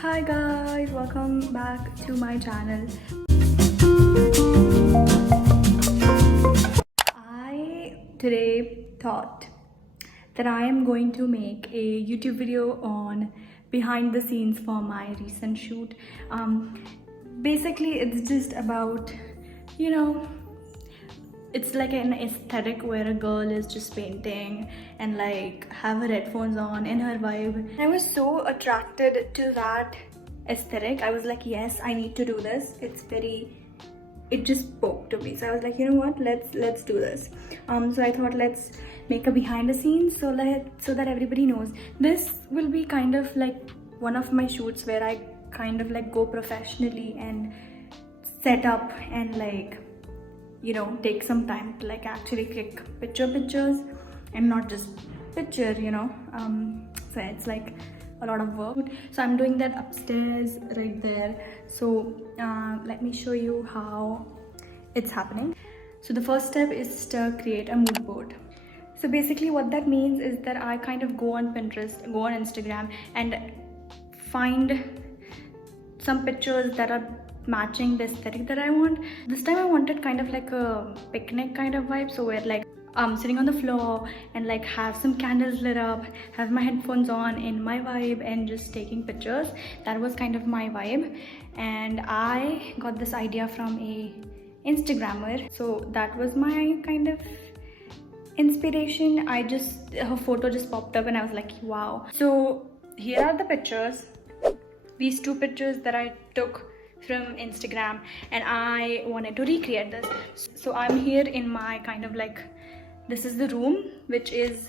Hi guys, welcome back to my channel. I today thought that I am going to make a YouTube video on behind the scenes for my recent shoot. Basically it's just about, you know, it's like an aesthetic where a girl is just painting and like have her headphones on in her vibe. I was so attracted to that aesthetic. I was like, yes, I need to do this. It just spoke to me. So I was like, you know what, let's do this. So I thought let's make a behind the scenes so that everybody knows. This will be kind of like one of my shoots where I kind of like go professionally and set up and like, you know, take some time to like actually click pictures and not just picture, you know. So it's like a lot of work. So I'm doing that upstairs right there. So let me show you how it's happening. So the first step is to create a mood board. So basically what that means is that I kind of go on Pinterest, go on Instagram and find some pictures that are matching the aesthetic that I want. This time I wanted kind of like a picnic kind of vibe, so where like I'm sitting on the floor and like have some candles lit up, have my headphones on in my vibe and just taking pictures. That was kind of my vibe, and I got this idea from a Instagrammer, so that was my kind of inspiration. Her photo just popped up and I was like, wow. So here are the pictures, these two pictures that I took from Instagram, and I wanted to recreate this. So I'm here in my kind of like, this is the room which is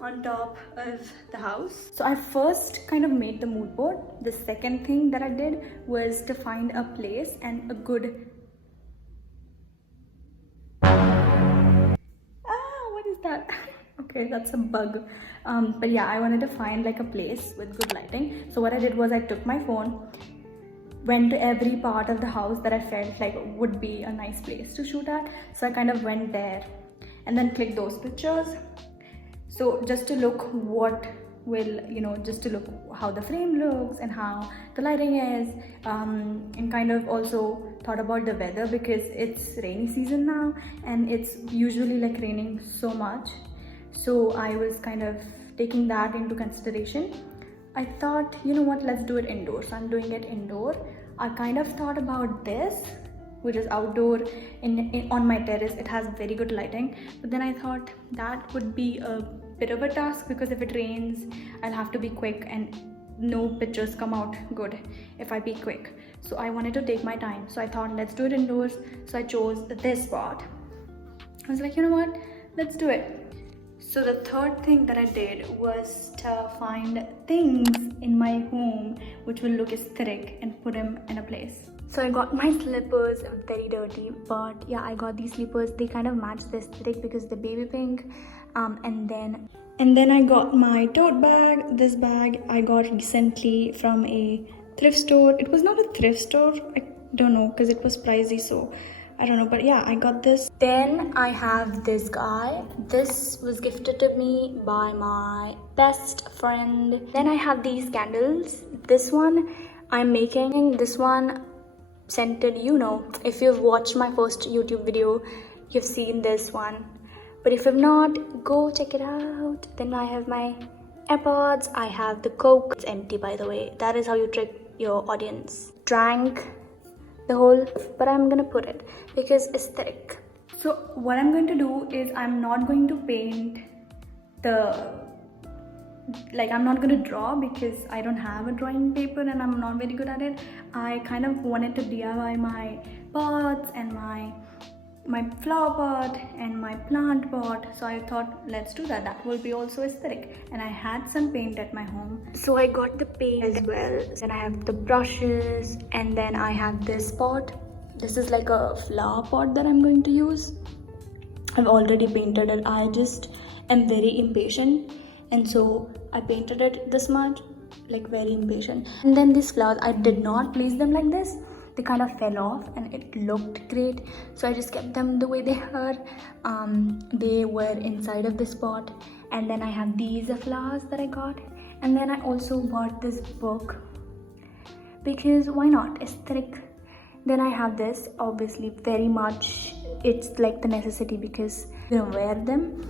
on top of the house. So I first kind of made the mood board. The second thing that I did was to find a place and a good what is that? Okay, that's a bug. But yeah, I wanted to find like a place with good lighting. So what I did was I took my phone, went to every part of the house that I felt like would be a nice place to shoot at. So I kind of went there and then clicked those pictures. So just to look what will, you know, just to look how the frame looks and how the lighting is, and kind of also thought about the weather because it's rainy season now and it's usually like raining so much. So I was kind of taking that into consideration. I thought, you know what, let's do it indoors. So I'm doing it indoor. I kind of thought about this, which is outdoor on my terrace. It has very good lighting, but then I thought that would be a bit of a task because if it rains, I'll have to be quick and no pictures come out good if I be quick. So I wanted to take my time. So I thought, let's do it indoors. So I chose this spot. I was like, you know what, let's do it. So the third thing that I did was to find things in my home which will look aesthetic and put them in a place. So I got my slippers, very dirty, but yeah, I got these slippers. They kind of match the aesthetic because they're baby pink. And then I got my tote bag. This bag I got recently from a thrift store. It was not a thrift store, I don't know, because it was pricey, so I don't know, but yeah, I got this. Then I have this guy. This was gifted to me by my best friend. Then I have these candles. This one I'm making. This one scented, you know, if you've watched my first YouTube video, you've seen this one. But if you've not, go check it out. Then I have my AirPods. I have the Coke. It's empty, by the way. That is how you trick your audience. Drank the whole, but I'm gonna put it because aesthetic. So what I'm going to do is I'm not going to paint I'm not going to draw because I don't have a drawing paper and I'm not very good at it. I kind of wanted to DIY my pots and my flower pot and my plant pot. So I thought, let's do that. That will be also aesthetic. And I had some paint at my home, so I got the paint as well. Then I have the brushes, and then I have this pot. This is like a flower pot that I'm going to use. I've already painted it. I just am very impatient, and so I painted it this much, like very impatient. And then these flowers, I did not place them like this. They kind of fell off and it looked great, so I just kept them the way they were. They were inside of this pot. And then I have these flowers that I got, and then I also bought this book because why not? Aesthetic. Then I have this, obviously very much it's like the necessity because you know wear them.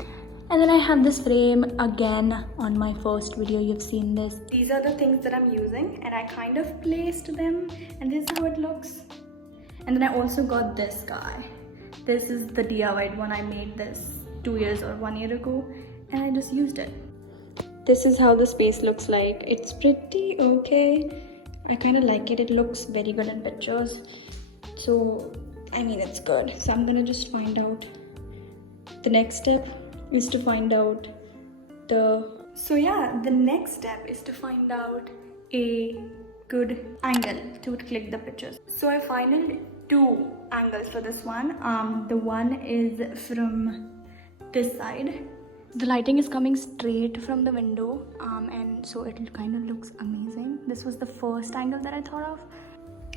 And then I have this frame again. On my first video you've seen this. These are the things that I'm using and I kind of placed them and this is how it looks. And then I also got this guy. This is the DIY one. I made this 2 years or 1 year ago and I just used it. This is how the space looks like. It's pretty okay. I kind of like it. It looks very good in pictures. So, I mean, it's good. So I'm gonna just find out. The next step is to find out the next step is to find out a good angle to click the pictures. So I found 2 angles for this one. The one is from this side. The lighting is coming straight from the window, and so it kind of looks amazing. This was the first angle that I thought of,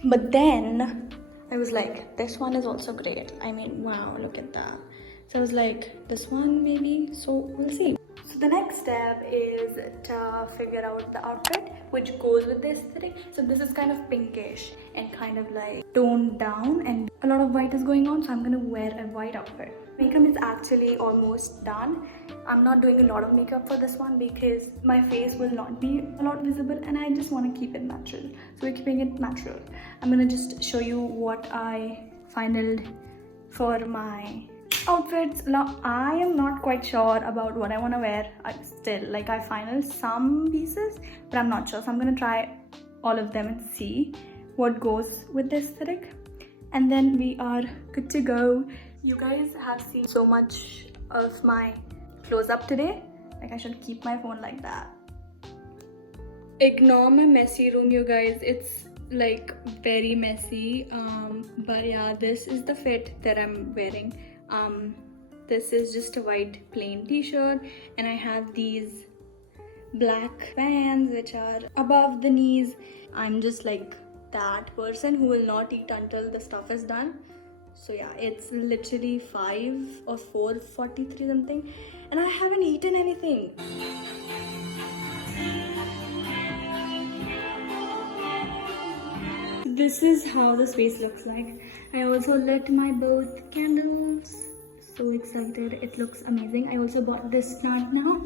but then I was like, this one is also great. I mean, wow, look at that. So I was like, this one maybe, so we'll see. So the next step is to figure out the outfit which goes with the aesthetic. So this is kind of pinkish and kind of like toned down and a lot of white is going on, so I'm gonna wear a white outfit. Makeup is actually almost done. I'm not doing a lot of makeup for this one because my face will not be a lot visible and I just want to keep it natural. So we're keeping it natural. I'm gonna just show you what I finalized for my outfits. Now I am not quite sure about what I want to wear. I finalized some pieces but I'm not sure, so I'm gonna try all of them and see what goes with the aesthetic and then we are good to go. You guys have seen so much of my close-up today. Like I should keep my phone like that. Ignore my messy room, you guys. It's like very messy, but yeah, this is the fit that I'm wearing. This is just a white plain t-shirt and I have these black pants which are above the knees. I'm just like that person who will not eat until the stuff is done. So yeah, it's literally 5 or 4:43 something and I haven't eaten anything. This is how the space looks like. I also lit my both candles. So excited, it looks amazing. I also bought this plant now.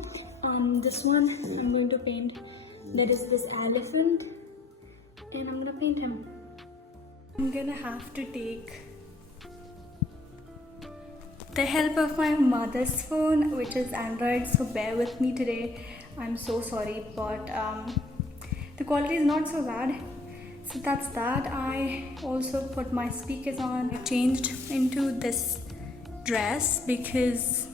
This one I'm going to paint. There is this elephant and I'm gonna paint him. I'm gonna have to take the help of my mother's phone, which is Android, so bear with me today. I'm so sorry, but the quality is not so bad. So that's that. I also put my speakers on. I changed into this dress because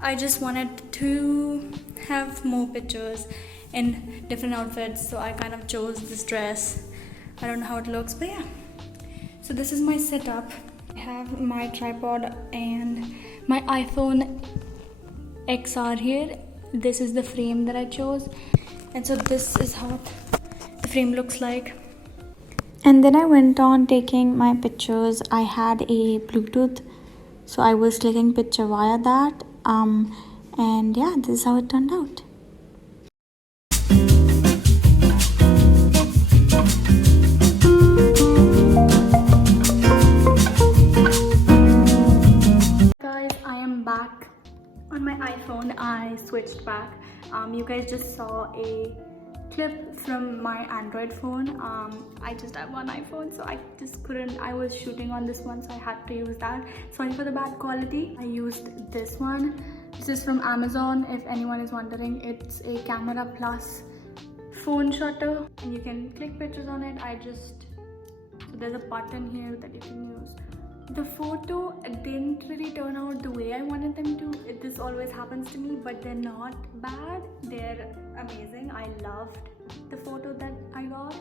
I just wanted to have more pictures in different outfits, so I kind of chose this dress. I don't know how it looks, but yeah. So this is my setup. I have my tripod and my iPhone XR here. This is the frame that I chose, and so this is how the frame looks like. And then I went on taking my pictures. I had a Bluetooth, so I was taking picture via that, and yeah, this is how it turned out. Guys, I am back on my iPhone. I switched back. You guys just saw a clip from my Android phone. I just have one iPhone, so I just couldn't. I was shooting on this one, so I had to use that. Sorry for the bad quality. I used this one. This is from Amazon, if anyone is wondering. It's a camera plus phone shutter and you can click pictures on it. So there's a button here that you can use. The photo didn't really turn out the way I wanted them to. This always happens to me, but they're not bad. They're amazing. I loved the photo that I got.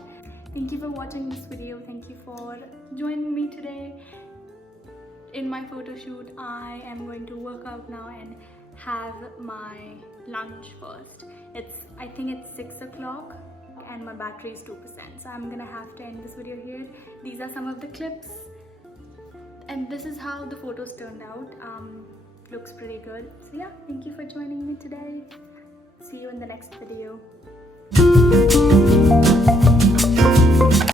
Thank you for watching this video. Thank you for joining me today in my photo shoot. I am going to work out now and have my lunch first. I think it's 6 o'clock and my battery is 2%. So I'm gonna have to end this video here. These are some of the clips. And this is how the photos turned out. Looks pretty good. So yeah, thank you for joining me today. See you in the next video.